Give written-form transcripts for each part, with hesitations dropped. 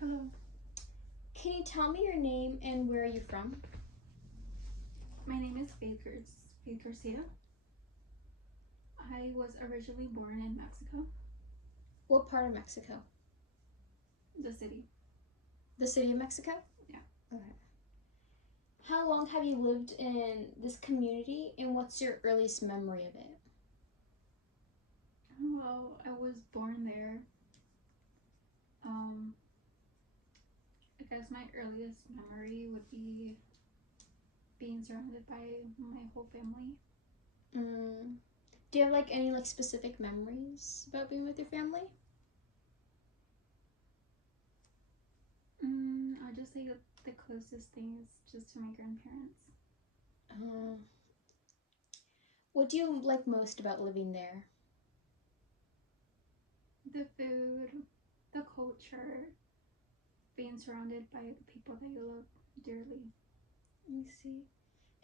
Hello. Can you tell me your name and where are you from? My name is Faith Garcia. I was originally born in Mexico, What part of Mexico? the city. The city of Mexico? Yeah. Okay. How long have you lived in this community and what's your earliest memory of it? Well, I was born there. Um, I guess my earliest memory would be being surrounded by my whole family. Do you have any specific memories about being with your family? I'll just say that the closest thing is just to my grandparents. Uh, what do you like most about living there? The food, the culture, being surrounded by the people that you love dearly. Let me see.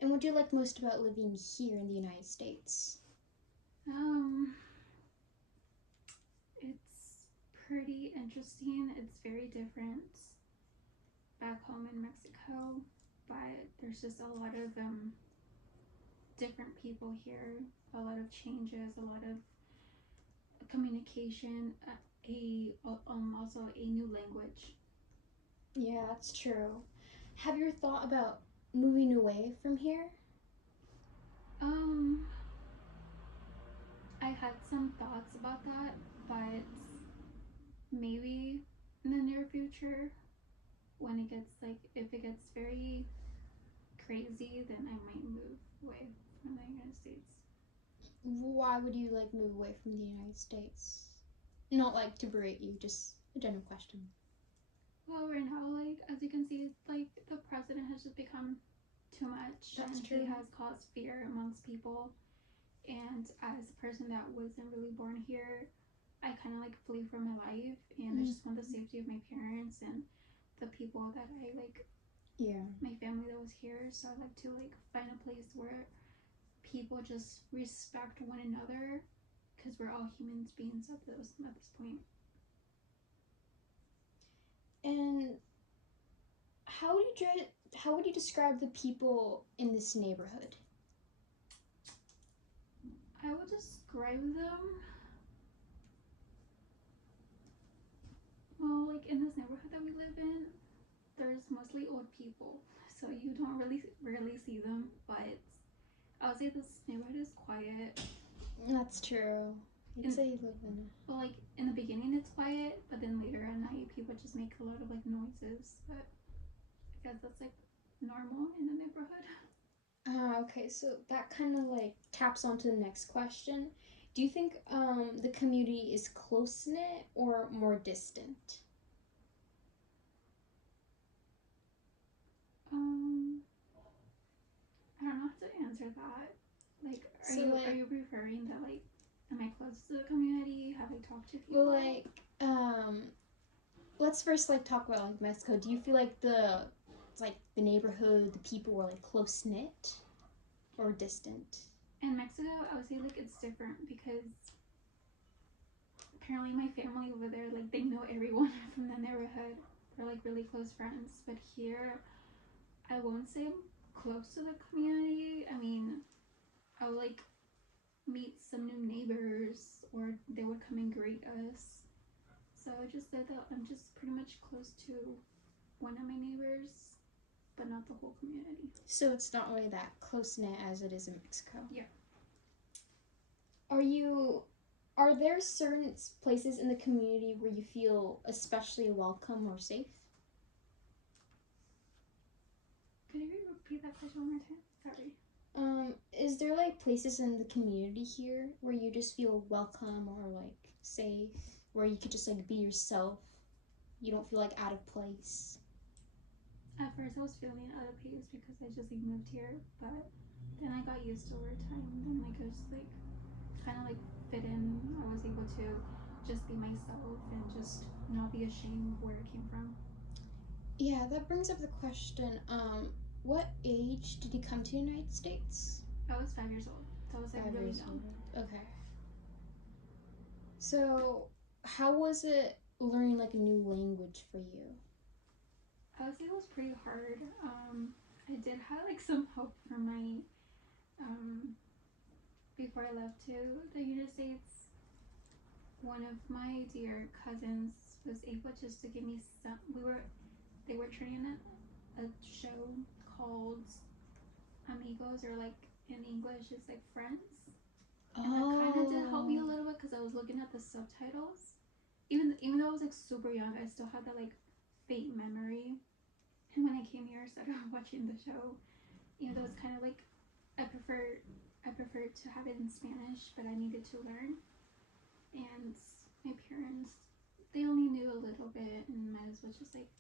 And what do you like most about living here in the United States? Um, It's pretty interesting. It's very different back home in Mexico, but there's just a lot of different people here, a lot of changes, a lot of communication, also a new language. Yeah, that's true. Have you ever thought about moving away from here? Um, I had some thoughts about that, but maybe in the near future, when it gets if it gets very crazy, then I might move away from the United States. Why would you move away from the United States? Not to berate you, just a general question. Well, right now, as you can see, the president has just become too much, That's and true. he has caused fear amongst people. And as a person that wasn't really born here, I kind of flee for my life, and I just want the safety of my parents and the people that I Yeah. my family that was here. So I like to find a place where people just respect one another, because we're all human beings at this point. And how would you describe the people in this neighborhood? I would describe them, well, in this neighborhood that we live in, there's mostly old people, so you don't really rarely see them. But I would say this neighborhood is quiet. That's true. I'd say you live in Well, in the beginning it's quiet, but then later at night people just make a lot of noises. But I guess that's normal in the neighborhood. okay, so that kind of taps onto the next question. Do you think the community is close knit or more distant? I don't know how to answer that. Are you referring that am I close to the community? Have I talked to people? Well, let's first talk about Mexico. Do you feel the neighborhood, the people were close knit or distant? In Mexico, I would say it's different, because apparently my family over there, they know everyone from the neighborhood. They're really close friends. But here, I won't say I'm close to the community. I mean, I would meet some new neighbors, or they would come and greet us. So I just said that I'm just pretty much close to one of my neighbors, but not the whole community. So it's not really that close knit as it is in Mexico. Yeah. Are there certain places in the community where you feel especially welcome or safe? Could you repeat that question one more time? Sorry. Is there places in the community here where you just feel welcome or safe, where you could just be yourself? You don't feel out of place? At first, I was feeling out of place because I just moved here, but then I got used to over time. Then I just kind of fit in. I was able to just be myself and just not be ashamed of where I came from. Yeah, that brings up the question. What age did you come to the United States? I was 5 years old, so I was 5 really years young. old. Okay. So, how was it learning a new language for you? I would say it was pretty hard. I did have like some hope for my before I left to the United States. One of my dear cousins was able just to give me some. They were training a show called Amigos, or like in English, it's like Friends. And that kind of did help me a little bit because I was looking at the subtitles. Even though I was like super young, I still had that like faint memory. And when I came here, I started watching the show. Even though it's kind of like I prefer to have it in Spanish, but I needed to learn. And my parents, they only knew a little bit, and might as well just like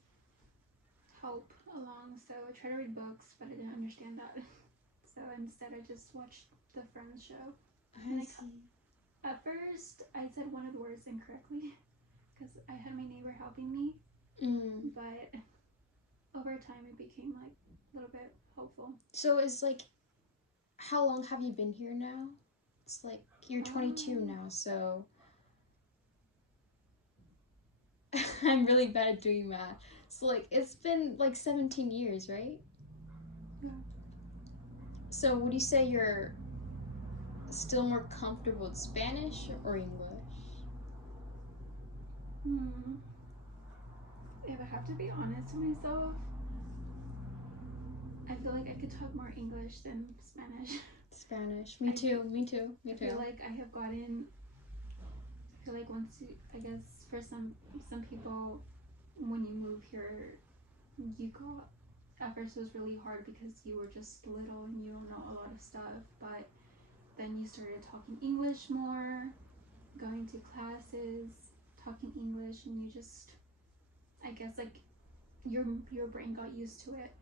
help along. So I tried to read books, but I didn't understand that. So instead, I just watched the Friends show. I see. At first, I said one of the words incorrectly because I had my neighbor helping me, but over time, it became like a little bit hopeful. So it's like, how long have you been here now? It's like you're 22 now, so I'm really bad at doing math. So like it's been like 17 years, right? Yeah. So would you say you're still more comfortable with Spanish or English? If I have to be honest with myself, I feel like I could talk more English than Spanish. Spanish. Me too. I feel like I have gotten. I feel like once you, I guess for some people, when you move here, you got. At first, it was really hard because you were just little and you don't know a lot of stuff. But then you started talking English more, going to classes, talking English, and you just, I guess like your brain got used to it.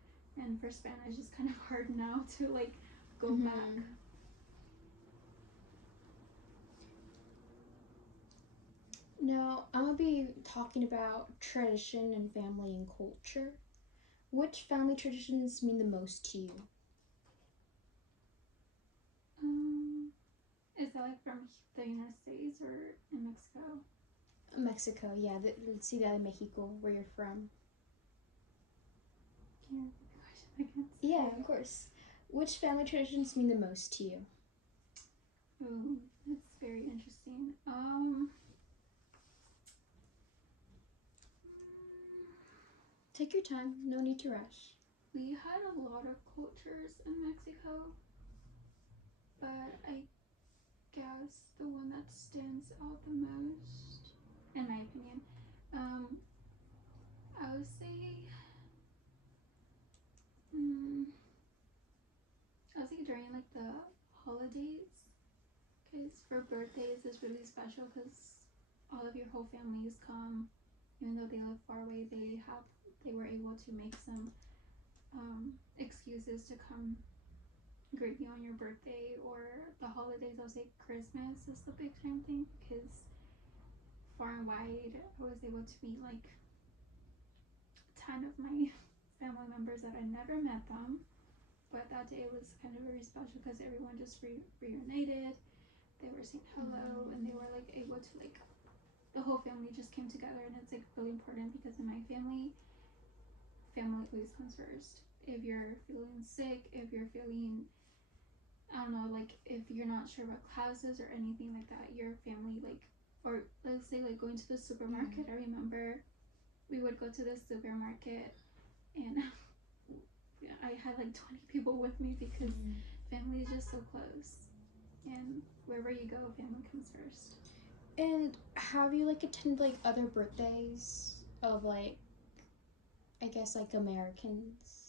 And for Spanish, it's kind of hard now to like go back. Now, I'm going to be talking about tradition and family and culture. Which family traditions mean the most to you? Is that like from the United States or in Mexico? Mexico, yeah. Let's see that in Mexico, where you're from. Can you repeat the question again? Yeah, of course. Which family traditions mean the most to you? Oh, that's very interesting. Take your time. No need to rush. We had a lot of cultures in Mexico, but I guess the one that stands out the most, in my opinion, I would say, I would say during like the holidays, because for birthdays it's really special because all of your whole families come, even though they live far away. They were able to make some excuses to come greet you on your birthday or the holidays. I'll say Christmas is the big time thing because far and wide I was able to meet like 10 of my family members that I never met them, but that day was kind of very special because everyone just reunited. They were saying hello and they were like able to like, the whole family just came together. And it's like really important because in my family always comes first. If you're feeling sick, if you're feeling, I don't know, like if you're not sure about classes or anything like that, your family, like, or let's say like going to the supermarket. I remember we would go to the supermarket and I had like 20 people with me because family is just so close, and wherever you go, family comes first. And have you like attended like other birthdays of like, I guess like Americans?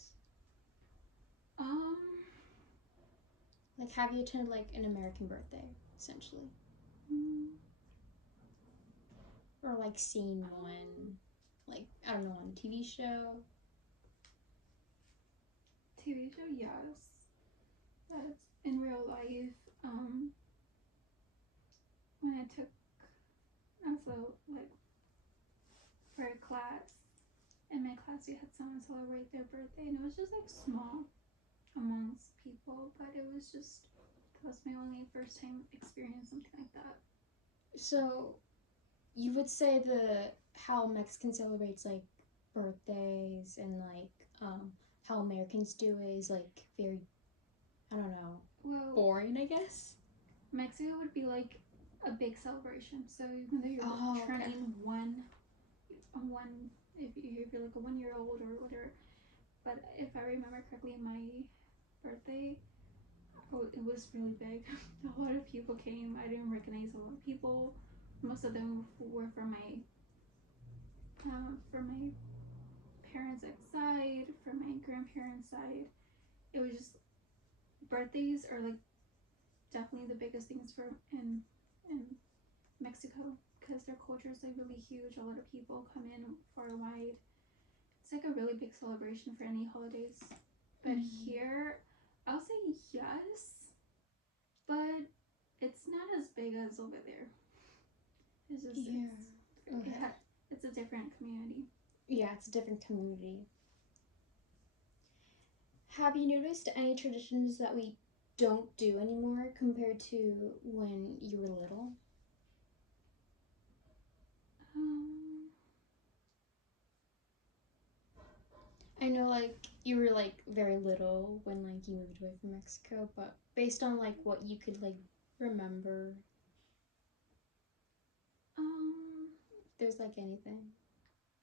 Like, have you attended like an American birthday, essentially? Or like seen one, like, I don't know, on a TV show? TV show, yes. That's in real life. When I took also like for a class, in my class we had someone celebrate their birthday, and it was just like small amongst people, but it was just, that was my only first time experience something like that. So you would say how Mexican celebrates like birthdays and like how Americans do it is like very, I don't know, Well, boring, I guess. Mexico would be like a big celebration. So even though you're turning one, if you're like a 1 year old or whatever, but if I remember correctly, my birthday, oh, it was really big. A lot of people came. I didn't recognize a lot of people. Most of them were from my parents' side, from my grandparents' side. It was just birthdays are like definitely the biggest things for in Mexico because their culture is like really huge. A lot of people come in far and wide. It's like a really big celebration for any holidays. But here, I'll say yes, but it's not as big as over there. It's just it's a different community. Yeah, it's a different community. Have you noticed any traditions that we don't do anymore compared to when you were little? I know like you were like very little when like you moved away from Mexico, but based on like what you could like remember, if there's like anything.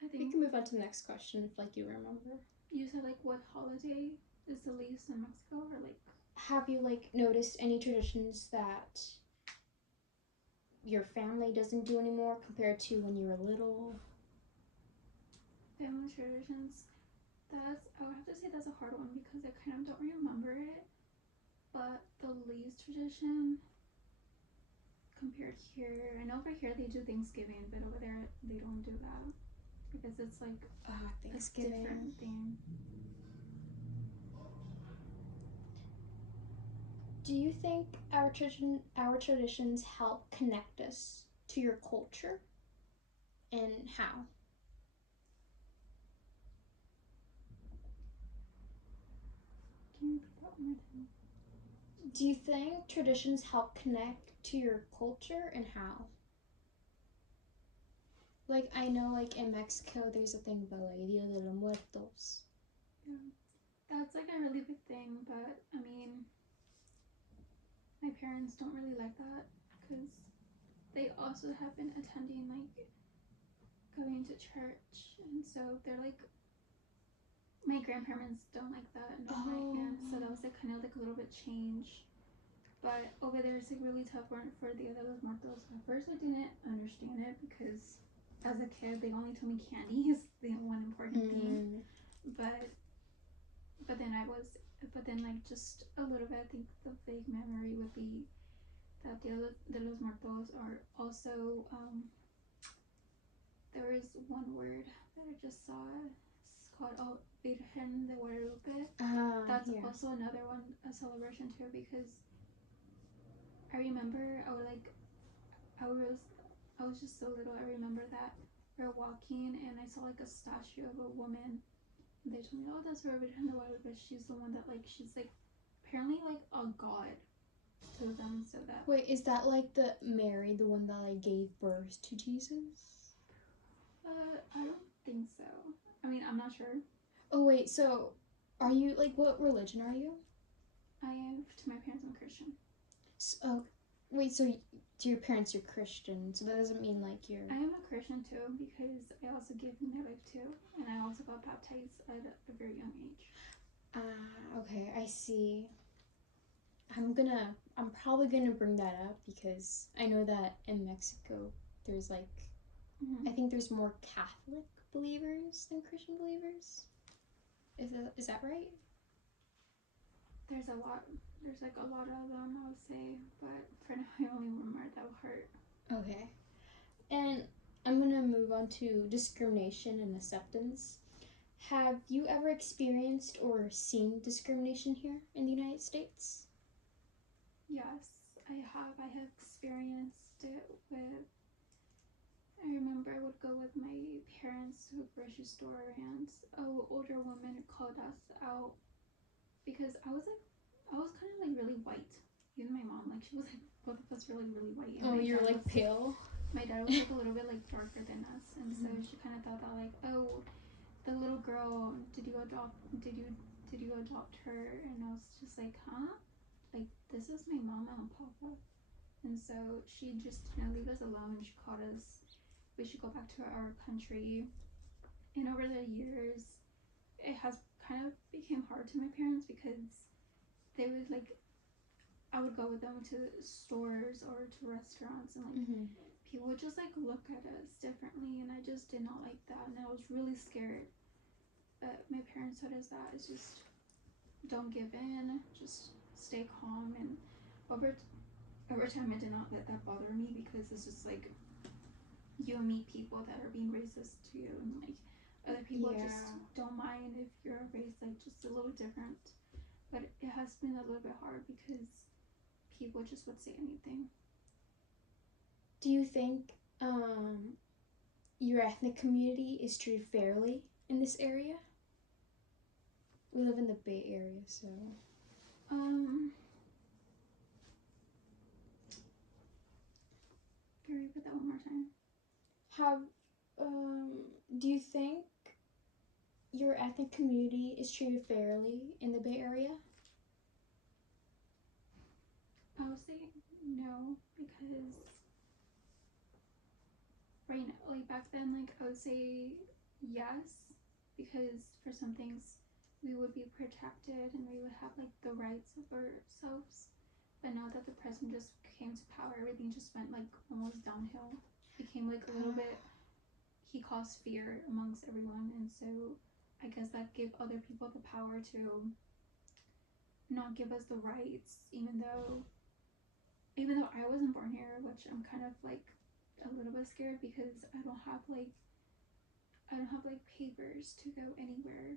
I think we can move on to the next question if like you remember. You said like what holiday is the least in Mexico, or like have you like noticed any traditions that your family doesn't do anymore compared to when you were little? Family traditions. I would have to say that's a hard one because I kind of don't remember it. But the least tradition compared here, I know over here they do Thanksgiving, but over there they don't do that because it's like Thanksgiving. a different thing. Do you think our traditions help connect us to your culture, and how? Can you repeat that one more time? Do you think traditions help connect to your culture, and how? Like I know like in Mexico there's a thing about like Dia de los Muertos. Yeah, that's like a really big thing, but I mean, my parents don't really like that because they also have been attending like going to church, and so they're like, my grandparents don't like that, and my aunt, so that was like kind of like a little bit change. But over there it's like really tough for Dia de los Muertos. At first I didn't understand it because as a kid they only told me candy is the one important thing. But then like just a little bit, I think the vague memory would be that Dia de los Muertos are also there is one word that I just saw. It's called Virgen de Guadalupe. That's also another one, a celebration too, because I remember I was just so little. I remember that we were walking and I saw like a statue of a woman. And they told me, oh, that's Virgen de Guadalupe. She's the one that like she's like apparently like a god to them. So that is that like the Mary, the one that like gave birth to Jesus? I don't think so. I mean, I'm not sure. Oh wait, so are you like, what religion are you? I am, to my parents, I'm Christian. So, wait, so to your parents you're Christian, so that doesn't mean like you're... I am a Christian too because I also gave my life too, and I also got baptized at a very young age. Okay, I see. I'm probably gonna bring that up because I know that in Mexico there's like, I think there's more Catholic believers than Christian believers. Is that right? There's like a lot of them, I would say, but for now I only remember that part. Okay. And I'm gonna move on to discrimination and acceptance. Have you ever experienced or seen discrimination here in the United States? Yes, I have. I have experienced it with, I remember I would go with my parents to a grocery store and an older woman called us out because I was kind of like really white. Even my mom, like she was like both of us really, really white. And you're like pale? My dad was like a little bit like darker than us, and so she kind of thought that like, oh, girl, did you adopt her? And I was just like, huh? Like, this is my mama and papa. And so she just didn't leave us alone. She called us, we should go back to our country. And over the years, it has kind of became hard to my parents because they would like, I would go with them to stores or to restaurants, and like people would just like look at us differently, and I just did not like that, and I was really scared. But my parents told us that it's just don't give in, just stay calm, and over over time I did not let that bother me because it's just like you'll meet people that are being racist to you, and like other people just don't mind if you're a race like just a little different. But it has been a little bit hard because people just would say anything. Do you think your ethnic community is treated fairly in this area? We live in the Bay Area, so. Can you repeat that one more time? Do you think your ethnic community is treated fairly in the Bay Area? I would say no, because right now, like back then, like I would say yes, because for some things we would be protected and we would have like the rights of ourselves. But now that the president just came to power, everything just went like almost downhill. Became like a little bit, he caused fear amongst everyone, and so I guess that gave other people the power to not give us the rights, even though I wasn't born here, which I'm kind of like a little bit scared because I don't have like papers to go anywhere.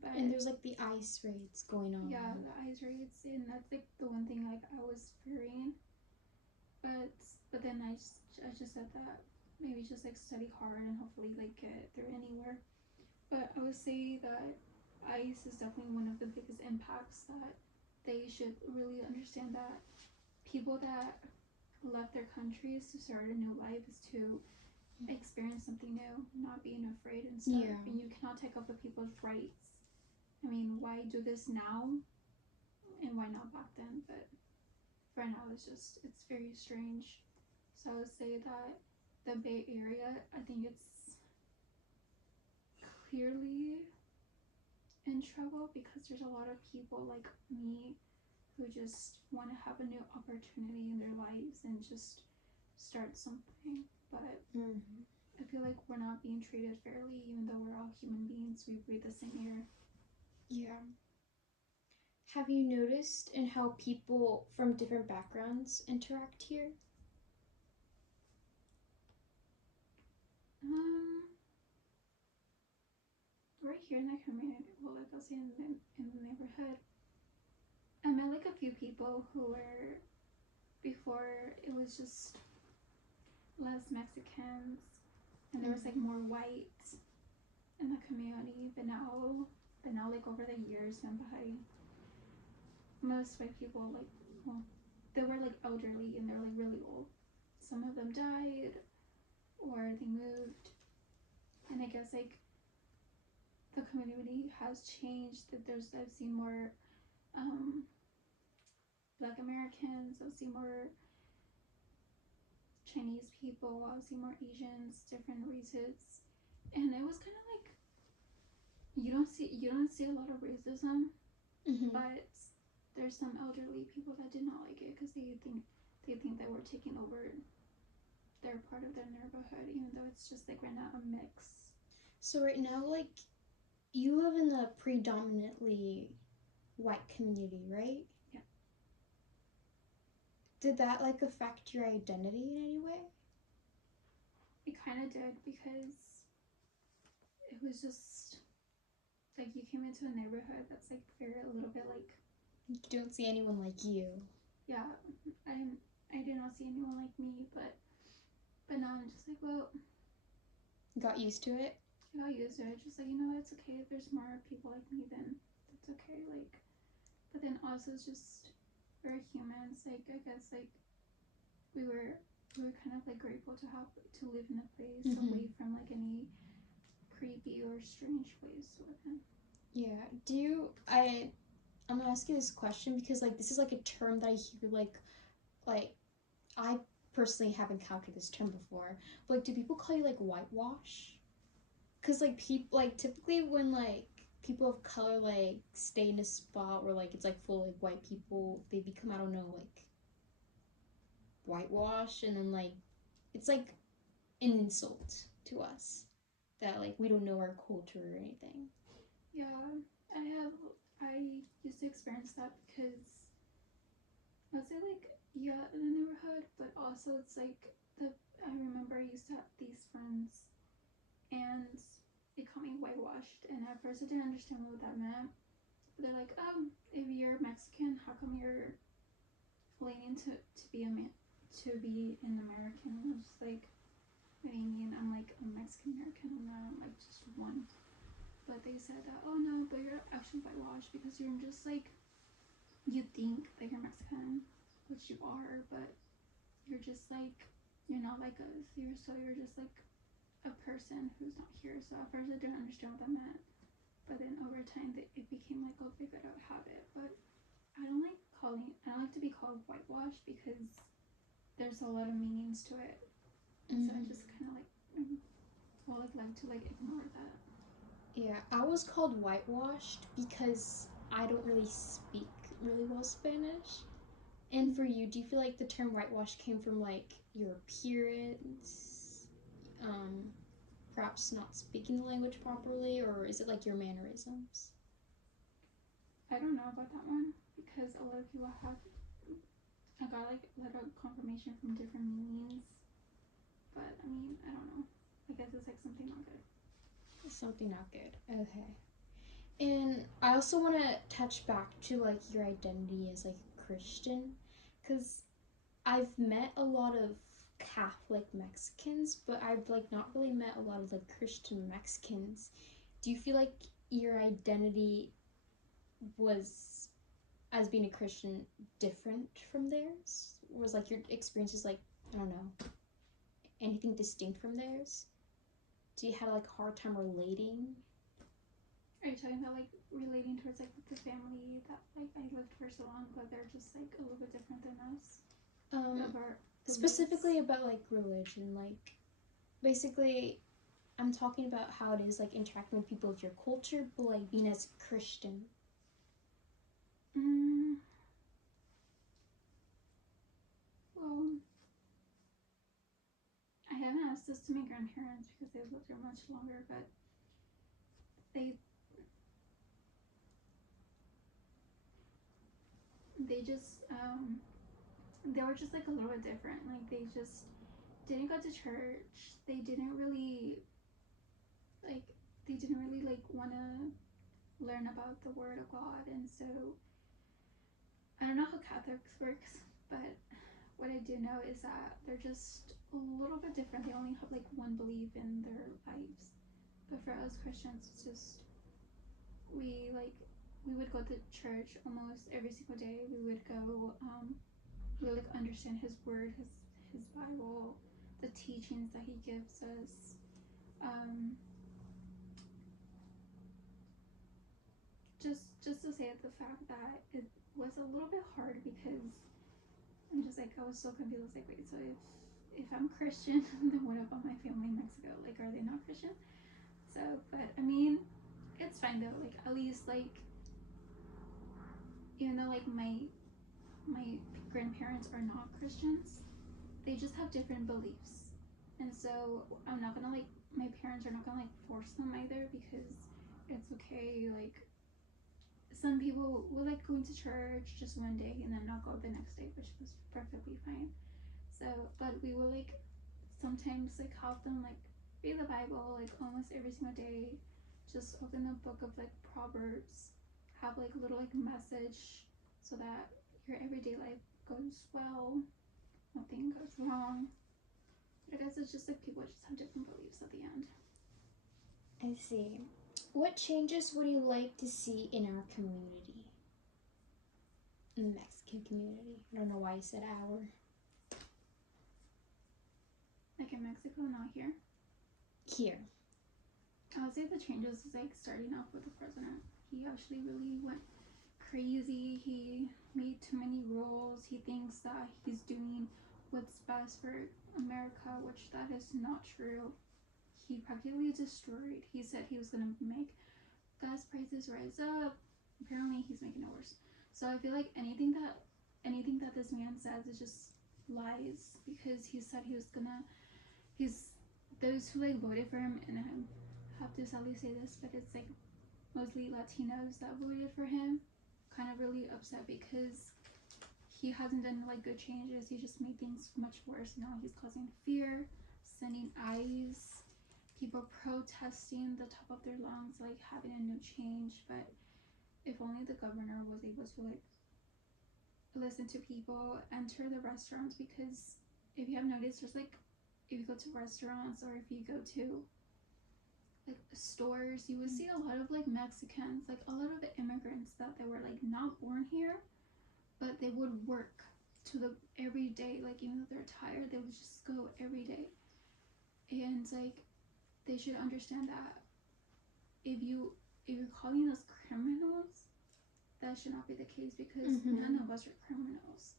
But and there's like the ICE raids going on. Yeah, the ICE raids, and that's like the one thing like I was fearing. But then I just said that maybe just like study hard and hopefully like get through anywhere. But I would say that ICE is definitely one of the biggest impacts that they should really understand, that people that left their countries to start a new life is to experience something new, not being afraid and stuff. Yeah. And you cannot take up the people's rights. I mean, why do this now and why not back then? But for now, it's very strange. So I would say that the Bay Area, I think it's clearly in trouble because there's a lot of people like me who just want to have a new opportunity in their lives and just start something. But I feel like we're not being treated fairly, even though we're all human beings. We breathe the same air. Yeah. Have you noticed in how people from different backgrounds interact here? Right here in the community, well, like I'll say in the neighborhood, I met like a few people who were, before it was just less Mexicans and there was like more white in the community, but now like over the years went by, most white people, like, well, they were like elderly and they're like really old. Some of them died or they moved, and I guess like the community has changed. That I've seen more Black Americans, I've seen more Chinese people, I've seen more Asians, different races, and it was kind of like you don't see a lot of racism, but there's some elderly people that did not like it because they think that we're taking over their part of their neighborhood, even though it's just like right now a mix. So right now, like, you live in a predominantly white community, right? Yeah. Did that like affect your identity in any way? It kind of did, because it was just like you came into a neighborhood that's like very a little bit like you don't see anyone like you. Yeah, I did not see anyone like me, but now I'm just like, well, got used to it. I got used to it. Just like, it's okay if there's more people like me, then that's okay. Like, but then also it's just we're humans. Like, I guess like we were kind of like grateful to live in a place away from like any creepy or strange ways with him. Yeah. I'm gonna ask you this question because like this is like a term that I hear like I personally haven't encountered this term before. But like, do people call you like whitewash? Cause like people like typically when like people of color like stay in a spot where like it's like full of like white people, they become, I don't know, like whitewash, and then like it's like an insult to us that like we don't know our culture or anything. Yeah, I used to experience that because I'd say like, yeah, in the neighborhood, but also it's like I remember I used to have these friends and they called me whitewashed, and at first I didn't understand what that meant. But they're like, oh, if you're Mexican, how come you're leaning to be an American? And I was like, what do you mean? I'm like a Mexican American. I'm not like just one. But they said that, oh no, but you're actually whitewashed because you're just like, you think that you're Mexican, which you are, but you're just like, you're not like us. You're just like a person who's not here. So at first I didn't understand what that meant, but then over time it became like a big habit. But I don't like to be called whitewashed because there's a lot of meanings to it. Mm-hmm. So I just kind of like, like to like ignore that. Yeah, I was called whitewashed because I don't really speak really well Spanish. And for you, do you feel like the term whitewash came from like your appearance, perhaps not speaking the language properly, or is it like your mannerisms? I don't know about that one because a lot of people have. I got like a lot of confirmation from different meanings, but I mean, I don't know. I guess it's like something not good. Something not good. Okay. And I also want to touch back to like your identity as like a Christian, because I've met a lot of Catholic Mexicans, but I've like not really met a lot of like Christian Mexicans. Do you feel like your identity was, as being a Christian, different from theirs? Was like your experiences like, I don't know, anything distinct from theirs? Do you have like a hard time relating? Are you talking about like relating towards like the family that like I lived for so long, but they're just like a little bit different than us? Specifically about like religion, like basically I'm talking about how it is like interacting with people of your culture, but like being as a Christian. Well, I haven't asked this to my grandparents because they've lived here much longer, but they just they were just like a little bit different. Like they just didn't go to church. They didn't really like want to learn about the Word of God, and so I don't know how Catholics works, but what I do know is that they're just a little bit different. They only have like one belief in their lives, but for us Christians, it's just we would go to church almost every single day. We would go. We would like understand His Word, His Bible, the teachings that He gives us. Just to say the fact that it was a little bit hard because I'm just like I was so confused. I was like, wait, so if I'm Christian, then what about my family in Mexico? Like, are they not Christian? So, but I mean, it's fine though. Like, at least like, even though like my grandparents are not Christians, they just have different beliefs, and so I'm not gonna like my parents are not gonna like force them either because it's okay. Like, some people will like going to church just one day and then not go the next day, which was perfectly fine. So, but we will like sometimes like help them like read the Bible like almost every single day. Just open the book of like Proverbs, have like a little like message so that your everyday life goes well, nothing goes wrong. But I guess it's just like people just have different beliefs at the end. I see. What changes would you like to see in our community? In the Mexican community. I don't know why I said our. Like in Mexico, not here? Here. I would say the changes is like starting off with the president. He actually really went crazy. He made too many rules. He thinks that he's doing what's best for America, which that is not true. He practically destroyed. He said he was gonna make gas prices rise up. Apparently, he's making it worse. So I feel like anything that this man says is just lies because he said he was gonna. He's those who like voted for him, and I have to sadly say this, but it's like mostly Latinos that voted for him, kind of really upset because he hasn't done like good changes. He just made things much worse. Now he's causing fear, sending ICE, people protesting the top of their lungs, like having a new change. But if only the governor was able to like listen to people, enter the restaurants, because if you have noticed, there's like if you go to restaurants or if you go to like stores, you would see a lot of like Mexicans, like a lot of immigrants that they were like not born here, but they would work to the every day, like even though they're tired, they would just go every day. And like they should understand that if you're calling us criminals, that should not be the case because none of us are criminals.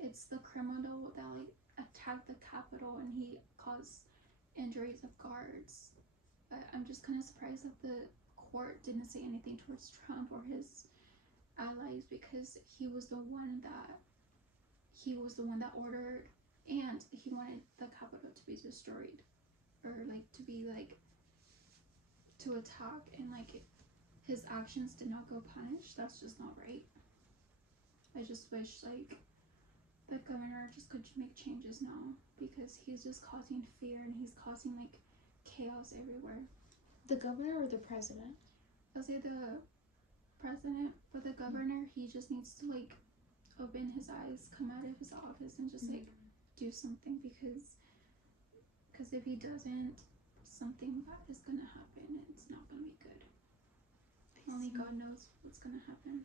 It's the criminal that like attacked the Capitol and he caused injuries of guards. But I'm just kind of surprised that the court didn't say anything towards Trump or his allies because he was the one that ordered, and he wanted the Capitol to be destroyed or like to be like to attack, and like his actions did not go punished. That's just not right. I just wish like the governor just could make changes now because he's just causing fear and he's causing like chaos everywhere. The governor or the president? I'll say the president, but the governor, he just needs to like open his eyes, come out of his office, and just like do something because if he doesn't, something bad is gonna happen and it's not gonna be good. Only God knows what's gonna happen.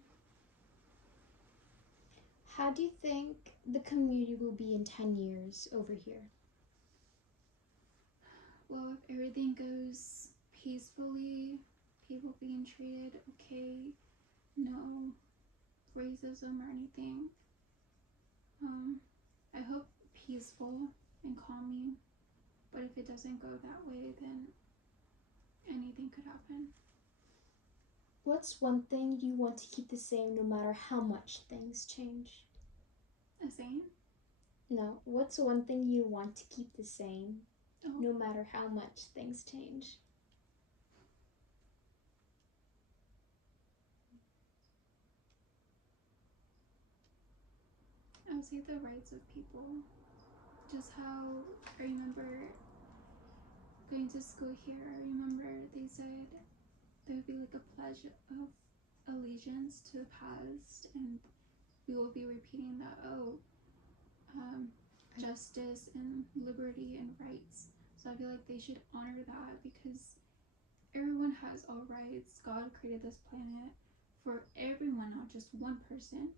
How do you think the community will be in 10 years over here? Well, if everything goes peacefully, people being treated okay, no racism or anything, I hope peaceful and calming. But if it doesn't go that way, then anything could happen. What's one thing you want to keep the same no matter how much things change? A saying? No, what's one thing you want to keep the same no matter how much things change? I would say the rights of people. Just how I remember going to school here, I remember they said there would be like a pledge of allegiance to the past, and we will be repeating that, justice and liberty and rights. So I feel like they should honor that because everyone has all rights. God created this planet for everyone, not just one person,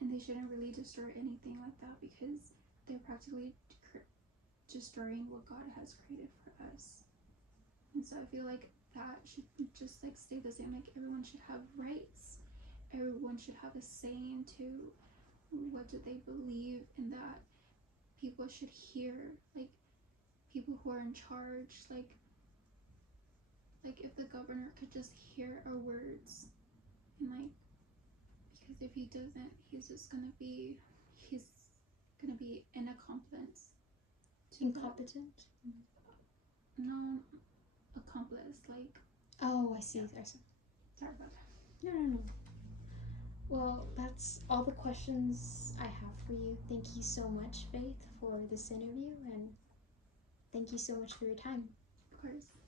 and they shouldn't really destroy anything like that because they're practically destroying what God has created for us. And so I feel like that should just like stay the same. Like everyone should have rights. Everyone should have a say into what do they believe, and that people should hear, like people who are in charge, like if the governor could just hear our words, and like because if he doesn't, he's gonna be incompetent. Incompetent? No, accomplice, like. Oh, I see. Yeah. Sorry about that. No. Well, that's all the questions I have for you. Thank you so much, Faith, for this interview, and thank you so much for your time. Of course.